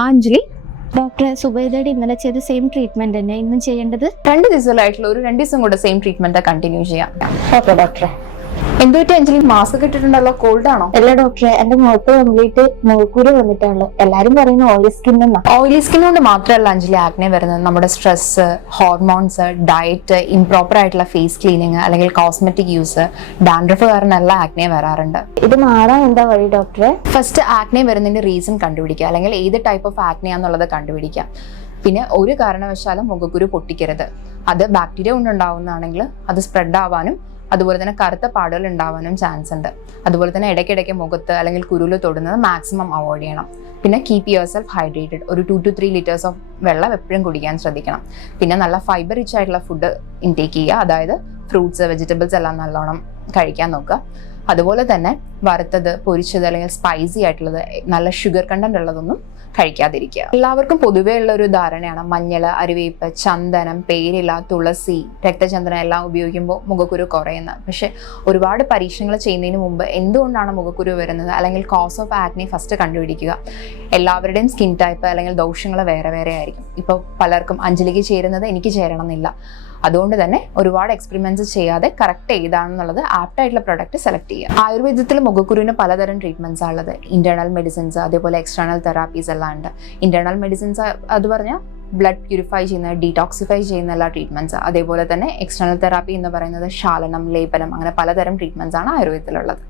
Anjali, doctor സുബൈദയുടെ ഇന്നലെ ചെയ്ത same treatment തന്നെ ഇന്നും ചെയ്യേണ്ടത്? 2 ദിവസമായിട്ടുള്ള ഒരു 2 ദിവസം കൂടെ സെയിം ട്രീറ്റ്മെന്റ് കണ്ടിന്യൂ ചെയ്യാം. ഓക്കെ ഡോക്ടറെ. എന്തുപറ്റി അഞ്ജലി, മാസ്ക് കിട്ടിട്ടുണ്ടല്ലോ, കോൾഡ് ആണോ? അല്ല ഡോക്ടറെ, എന്റെ മുഖത്ത് കംപ്ലീറ്റ് മുഖക്കുരു വന്നിട്ടാണ്. എല്ലാരും പറയുന്ന ഓയിലി സ്കിൻ എന്നാ. ഓയിലി സ്കിൻ കൊണ്ട് മാത്രമല്ല അഞ്ജലി ആക്നെ വരുന്നത്. നമ്മുടെ സ്ട്രെസ്, ഹോർമോൺസ്, ഡയറ്റ്, ഇംപ്രോപ്പർ ആയിട്ടുള്ള ഫേസ് ക്ലീനിങ് അല്ലെങ്കിൽ കോസ്മെറ്റിക് യൂസ്, ഡാൻഡ്രഫ് കാരണമല്ല ആക്നെ വരാറുണ്ട്. ഇത് മാറാൻ എന്താ വഴി ഡോക്ടറെ? ഫസ്റ്റ് ആക്നെ വരുന്നതിന്റെ റീസൺ കണ്ടുപിടിക്കുക, അല്ലെങ്കിൽ ഏത് ടൈപ്പ് ഓഫ് ആക്നെയാന്നുള്ളത് കണ്ടുപിടിക്കുക. പിന്നെ ഒരു കാരണവശാലും മുഖക്കുരു പൊട്ടിക്കരുത്. അത് ബാക്ടീരിയ കൊണ്ടുണ്ടാവുന്നതാണെങ്കിൽ അത് സ്പ്രെഡ് ആവാനും അതുപോലെ തന്നെ കറുത്ത പാടുകൾ ഉണ്ടാവാനും ചാൻസ് ഉണ്ട്. അതുപോലെ തന്നെ ഇടയ്ക്കിടയ്ക്ക് മുഖത്ത് അല്ലെങ്കിൽ കുരുവിൽ തൊടുന്നത് മാക്സിമം അവോയ്ഡ് ചെയ്യണം. പിന്നെ കീപ് യുവർ സെൽഫ് ഹൈഡ്രേറ്റഡ്. ഒരു 2 to 3 liters ഓഫ് വെള്ളം എപ്പോഴും കുടിക്കാൻ ശ്രദ്ധിക്കണം. പിന്നെ നല്ല ഫൈബർ റിച്ച് ആയിട്ടുള്ള ഫുഡ് ഇൻടേക്ക് ചെയ്യുക, അതായത് ഫ്രൂട്ട്സ്, വെജിറ്റബിൾസ് എല്ലാം നല്ലോണം കഴിക്കാൻ നോക്കുക. അതുപോലെ തന്നെ വറുത്തത്, പൊരിച്ചത് അല്ലെങ്കിൽ സ്പൈസി ആയിട്ടുള്ളത്, നല്ല ഷുഗർ കണ്ടന്റ് ഉള്ളതൊന്നും കഴിക്കാതിരിക്കുക. എല്ലാവർക്കും പൊതുവേ ഉള്ള ഒരു ധാരണയാണ് മഞ്ഞൾ, അരിവേപ്പ്, ചന്ദനം, പേരില, തുളസി, രക്തചന്ദനം എല്ലാം ഉപയോഗിക്കുമ്പോൾ മുഖക്കുരു കുറയുന്നത്. പക്ഷെ ഒരുപാട് പരീക്ഷണങ്ങൾ ചെയ്യുന്നതിന് മുമ്പ് എന്തുകൊണ്ടാണ് മുഖക്കുരു വരുന്നത് അല്ലെങ്കിൽ കോസ് ഓഫ് ആക്നെ ഫസ്റ്റ് കണ്ടുപിടിക്കുക. എല്ലാവരുടെയും സ്കിൻ ടൈപ്പ് അല്ലെങ്കിൽ ദോഷങ്ങൾ വേറെ വേറെ ആയിരിക്കും. ഇപ്പോൾ പലർക്കും അഞ്ജലിക്ക് ചേരുന്നത് എനിക്ക് ചേരണം എന്നില്ല. അതുകൊണ്ട് തന്നെ ഒരുപാട് എക്സ്പെരിമെന്റ്സ് ചെയ്യാതെ കറക്റ്റ് ഏതാണെന്നുള്ളത് ആപ്റ്റായിട്ടുള്ള പ്രൊഡക്റ്റ് സെലക്ട് ചെയ്യുക. ആയുർവേദത്തിൽ മുഖക്കുരുവിന് പലതരം ട്രീറ്റ്മെന്റ്സ് ഉള്ളത്. ഇന്റേണൽ മെഡിസിൻസ്, അതേപോലെ എക്സ്റ്റേണൽ തെറാപ്പീസ് എല്ലാം ഉണ്ട്. ഇന്റേണൽ മെഡിസിൻസ് അത് പറഞ്ഞാൽ ബ്ലഡ് പ്യൂരിഫൈ ചെയ്യുന്ന, ഡീടോക്സിഫൈ ചെയ്യുന്ന എല്ലാ ട്രീറ്റ്മെന്റ്സ്. അതേപോലെ തന്നെ എക്സ്റ്റേണൽ തെറാപ്പി എന്ന് പറയുന്നത് ശാലനം, ലേപനം, അങ്ങനെ പലതരം ട്രീറ്റ്മെന്റ്സ് ആണ് ആയുർവേദത്തിലുള്ളത്.